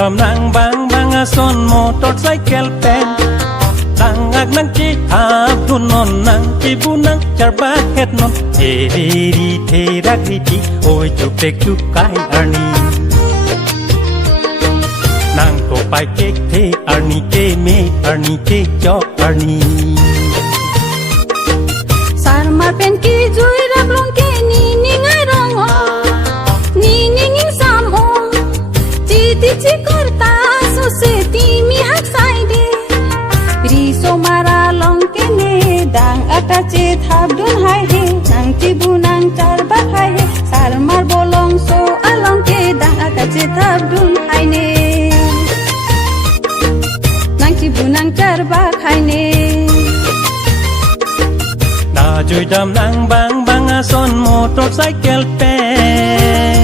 đầm nang bang bang son motorcycle pen tang ag nang chi thap thun non nang chi bu nang char ba het non the ri the ra ri ti oi chuk tek chuk kai arni nang to pai kek the arni ke me arni ke chok arni sar mar pen ki jui rap long ke ni ni ngai rong ho ni ni ning sam ho ti ti chi korta so se ti mi hak sai de ri so mara long ke ne dang ata che thap dun hai he nang ti bu nang char ba hai he sar mar bolong so along ke dang ata che thap dun hai ne nang ti bu nang char ba hai ne chui đầm nang bang bang son motorcycle pen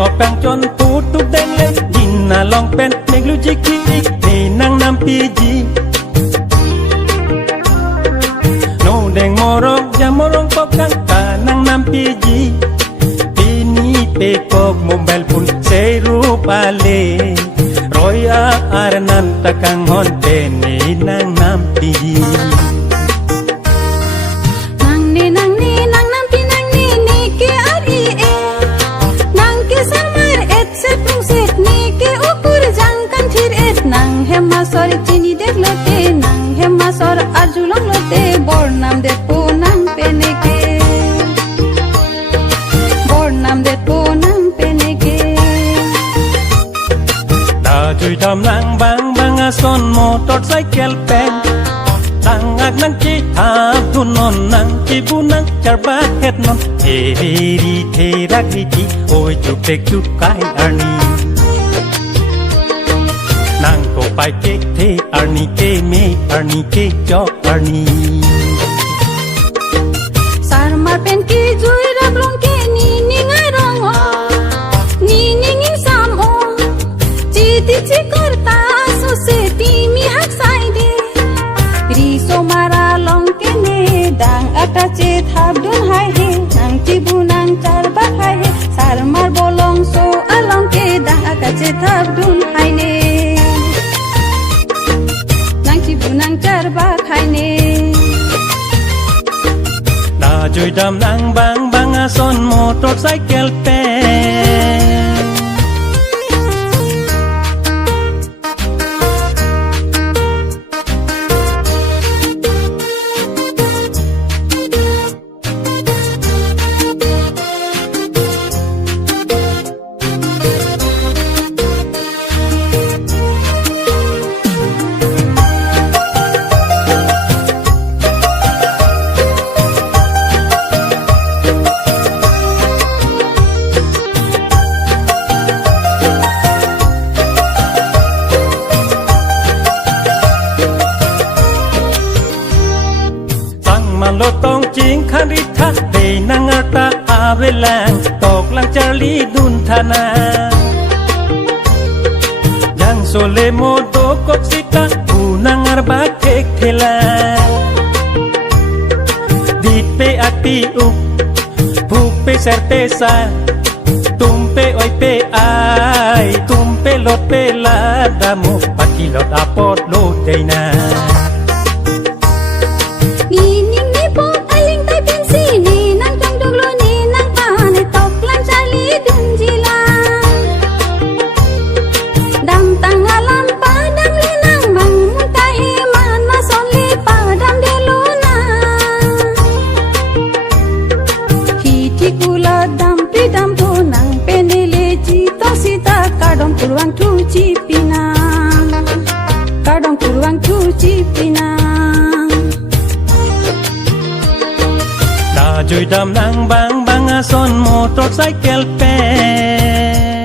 ngọc bang chon tu tu đen lên nhìn na long pen meg lu chi ki ni nang nam pi ji no deng morong pok kang ka nang nam pi ji pini pe kok mobile pun se rupa le roya arnan takang hon pe ni nang nam pi ji sor chini dek lote nang hema sor arjulong lote bor nam de po nang pene ke bor nam de po nang pene ke da chui đầm nang bang bang son motorcycle pen tang ag nang chi thap thun non nang chi bu nang char ba het non the ri the ra ri ti oi chuk tek chuk kai arni nang to pai kek the arni ke me arni ke chok arni sar mar pen ki jui rap long ke ni ni ngai rong ho ni ni ngin sam ho chi ti chi korta so se ti mi hak sai de ri so mara long ke ne dang ata che thap dun hai he nang ti bu nang char ba hai he sar mar bolong so along ke dang ata che thap dun hai ne nang char ba khai ne da chui đầm nang bang bang son motorcycle pen lo tong ching khari tha de nang ta avelang tok lang charli dun thana yang sole modo kok sita unang arba kek thela dit pe ati up phuk pe ser pe sa tum pe oi pe ai tum pe lot pe la damu pati lot apot lo deina kurwang tu chi pina da chui đầm nang bang bang son motorcycle pen